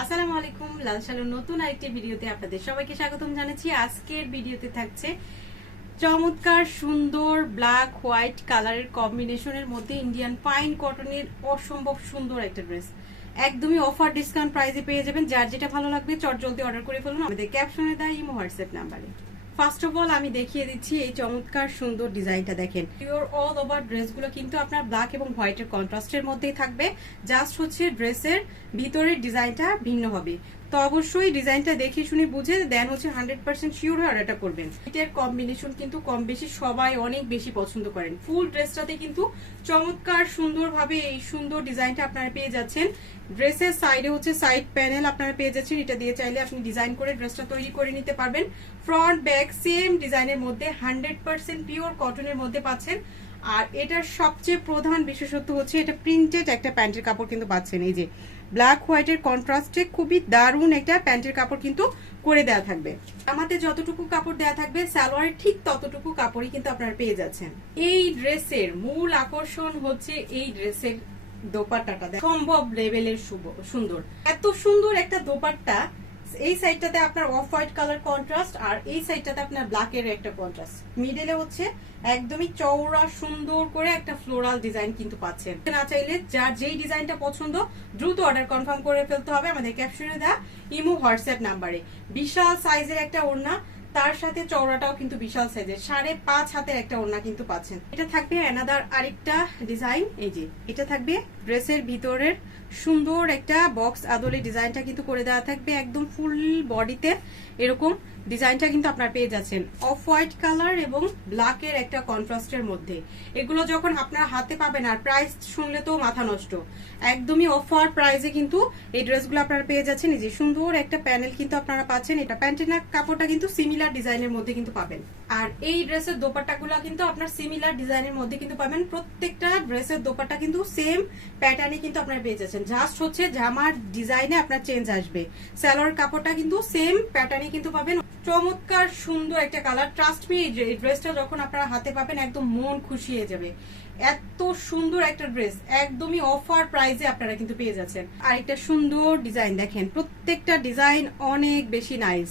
আসসালামু আলাইকুম লাল সালুর নতুন আরেকটি ভিডিওতে আপনাদের সবাইকে স্বাগতম জানাচ্ছি। আজকের ভিডিওতে থাকছে চমৎকার, সুন্দর ব্ল্যাক হোয়াইট কালারের কম্বিনেশনের মধ্যে ইন্ডিয়ান পাইন কটনের অসম্ভব সুন্দর একটা ড্রেস একদমই অফার ডিসকাউন্ট প্রাইজে পেয়ে যাবেন। যার যেটা ভালো লাগবে চট জলদি অর্ডার করে ফেলুন। আমাদের ক্যাপশনে দেয় ইমো হোয়াটসঅ্যাপ নাম্বারে ফার্স্ট অফ অল আমি দেখিয়ে দিচ্ছি এই চমৎকার সুন্দর ডিজাইনটা দেখেন। পিওর অল ওভার ড্রেসগুলো কিন্তু আপনার ব্ল্যাক এবং হোয়াইটের কন্ট্রাস্টের মধ্যেই থাকবে। জাস্ট হচ্ছে ড্রেসের ভিতরের ডিজাইনটা ভিন্ন হবে। তো অবশ্যই ডিজাইনটা দেখে শুনে বুঝে দেন হচ্ছে হান্ড্রেড পার্সেন্ট শিওর হয়ে অর্ডারটা করবেন। এটার কম্বিনেশন কিন্তু কম বেশি সবাই অনেক বেশি পছন্দ করেন। ফুল ড্রেসটাতে কিন্তু চমৎকার সুন্দরভাবে এই সুন্দর ডিজাইনটা আপনারা পেয়ে যাচ্ছেন। ড্রেসের সাইডে হচ্ছে সাইড প্যানেল আপনারা পেয়ে যাচ্ছেন। এটা দিয়ে চাইলে আপনি ডিজাইন করে ড্রেসটা তৈরি করে নিতে পারবেন। ফ্রন্ট ব্যাক সেম ডিজাইনের মধ্যে হান্ড্রেড পার্সেন্ট পিওর কটনের মধ্যে পাচ্ছেন। আর এটার সবচেয়ে প্রধান বিশেষত্ব হচ্ছে এটা প্রিন্টেড একটা প্যান্টের কাপড় কিন্তু পাচ্ছেন। এই যে ব্ল্যাক হোয়াইটের কন্ট্রাস্টে খুবই দারুণ একটা প্যান্টের কাপড় কিন্তু করে দেওয়া থাকবে। আমাদের যতটুকু কাপড় দেওয়া থাকবে সালোয়ারের ঠিক ততটুকু কাপড়ই কিন্তু আপনারা পেয়ে যাচ্ছেন। এই ড্রেসের মূল আকর্ষণ হচ্ছে এই ড্রেসের দোপাট্টাটা। সম্ভব লেভেলের সুন্দর। এত সুন্দর একটা দোপাট্টা এই সাইডটাতে আপনার অফ হোয়াইট কালার কন্ট্রাস্ট আর এই সাইডটাতে আপনার একটা কন্ট্রাস্ট হচ্ছে একদমই চওড়া, সুন্দর করে একটা ফ্লোরাল ডিজাইন কিন্তু পাচ্ছেন। না চাইলে যার যেই ডিজাইনটা পছন্দ, দ্রুত অর্ডার কনফার্ম করে ফেলতে হবে আমাদের ক্যাপশনে দেওয়া ইমো হোয়াটসঅ্যাপ নাম্বারে। বিশাল সাইজের একটা ওড়না তার সাথে চওড়াটাও কিন্তু বিশাল সাইজের সাড়ে পাঁচ হাতের একটা ওড়না কিন্তু পাচ্ছেন। এটা থাকবে অ্যানাদার আরেকটা ডিজাইন এই যে, এটা থাকবে ড্রেসের ভিতরের সুন্দর একটা বক্স আদলে ডিজাইনটা কিন্তু করে দেওয়া থাকবে। একদম ফুল বডিতে এরকম ডিজাইনটা কিন্তু আপনারা পেয়ে যাচ্ছেন। অফ হোয়াইট কালার এবং ব্ল্যাকের একটা কন্ট্রাস্টের মধ্যে। এগুলো যখন আপনার হাতে পাবেন আর প্রাইস শুনলে তো মাথা নষ্ট। একদমই অফ অফার প্রাইসে কিন্তু এই ড্রেসগুলো আপনারা পেয়ে যাচ্ছেন। এই যে সুন্দর একটা প্যানেল কিন্তু আপনারা পাচ্ছেন। এটা প্যান্টেনা কাপড়টা কিন্তু সিমিলার ডিজাইনের মধ্যে কিন্তু পাবেন। আর এই ড্রেসের দোপাট্টাগুলো কিন্তু আপনার সিমিলার ডিজাইনের মধ্যে কিন্তু পাবেন। প্রত্যেকটা ড্রেসের দোপাট্টা কিন্তু সেম প্যাটার্নে কিন্তু আপনারা পেয়ে যাচ্ছেন। জাস্ট হচ্ছে জামার ডিজাইনে আপনার চেঞ্জ আসবে। স্যালোয়ার কাপড়টা কিন্তু সেম প্যাটার্নে কিন্তু পাবেন। চমৎকার, সুন্দর একটা কালার ট্রাস্ট মি এই ড্রেসটা যখন আপনারা হাতে পাবেন, একদম মন খুশি হয়ে যাবে। এত সুন্দর একটা ড্রেস একদমই অফার প্রাইসে আপনারা কিন্তু পেয়ে যাচ্ছেন। আর একটা সুন্দর ডিজাইন দেখেন, প্রত্যেকটা ডিজাইন অনেক বেশি নাইস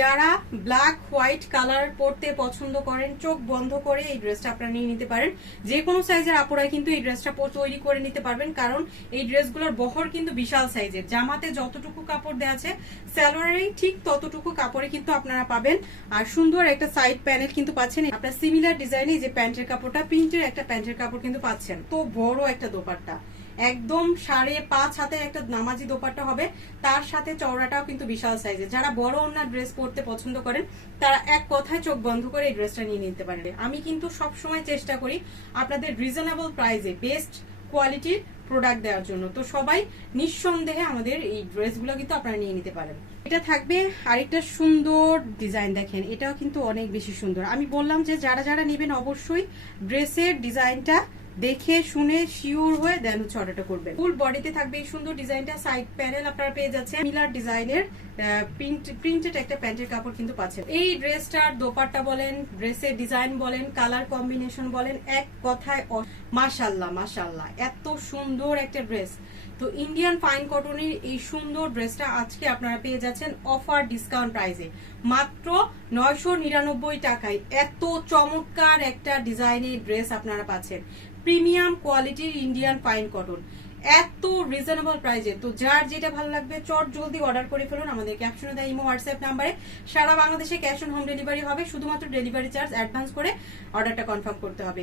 যারা ব্ল্যাক হোয়াইট কালার পরতে পছন্দ করেন, চোখ বন্ধ করে এই ড্রেসটা আপনারা নিয়ে নিতে পারেন। যে কোনো সাইজের আপুরাই কিন্তু এই ড্রেসটা তৈরি করে নিতে পারবেন, কারণ এই ড্রেসগুলোর বহর কিন্তু বিশাল সাইজের জামাতে যতটুকু কাপড় দেওয়া আছে স্যালোয়ারেই ঠিক ততটুকু কাপড়ে কিন্তু আপনারা পাবেন। আর সুন্দর একটা সাইড প্যানেল কিন্তু পাচ্ছেন। আপনার সিমিলার ডিজাইনে যে প্যান্টের কাপড়টা প্রিন্টের একটা প্যান্টের কাপড় কিন্তু পাচ্ছেন। তো বড় একটা দোপাট্টা। একদম সাড়ে পাঁচ হাতে একটা নামাজি দোপাট্টা হবে। তার সাথে চওড়াটাও কিন্তু বিশাল সাইজের যারা বড় ওনার ড্রেস পরতে পছন্দ করেন, তারা এক কথায় চোখ বন্ধ করে এই ড্রেসটা নিয়ে নিতে পারে আমি কিন্তু সব সময় চেষ্টা করি আপনাদের রিজনেবল প্রাইসে বেস্ট কোয়ালিটির প্রোডাক্ট দেওয়ার জন্য। তো সবাই নিঃসন্দেহে আমাদের এই ড্রেসগুলো কিন্তু আপনারা নিয়ে নিতে পারেন। এটা থাকবে আরেকটা সুন্দর ডিজাইন দেখেন। এটাও কিন্তু অনেক বেশি সুন্দর। আমি বললাম যে যারা যারা নেবেন অবশ্যই ড্রেসের ডিজাইনটা দেখে শুনে শিওর হয়ে দেন হচ্ছে অর্ডারটা করবেন। ফুল বডিতে থাকবে এই সুন্দর ডিজাইনটা সাইড প্যানেল আপনারা পেয়ে যাচ্ছেন। মিলার ডিজাইনের প্রিন্টেড একটা প্যান্টের কাপড় কিন্তু পাচ্ছেন। এই ড্রেসটার দোপাট্টা বলেন ড্রেসের ডিজাইন বলেন কালার কম্বিনেশন বলেন, এক কথায় মাশাল্লাহ মাশাল্লাহ। এত সুন্দর একটা ড্রেস তো ইন্ডিয়ান ফাইন কটনের এই সুন্দর ড্রেসটা আজকে আপনারা পেয়ে যাচ্ছেন অফার ডিসকাউন্ট প্রাইসে মাত্র নয়শো নিরানব্বই টাকায় এত চমৎকার একটা ডিজাইনের ড্রেস আপনারা পাচ্ছেন। প্রিমিয়াম কোয়ালিটির ইন্ডিয়ান ফাইন কটন এত রিজনেবল প্রাইসে তো যার যেটা ভালো লাগবে, চট জলদি অর্ডার করে ফেলুন। আমাদের ক্যাপশনে দেয় ইমো হোয়াটসঅ্যাপ নাম্বারে সারা বাংলাদেশে ক্যাশ অন হোম ডেলিভারি হবে। শুধুমাত্র ডেলিভারি চার্জ অ্যাডভান্স করে অর্ডারটা কনফার্ম করতে হবে।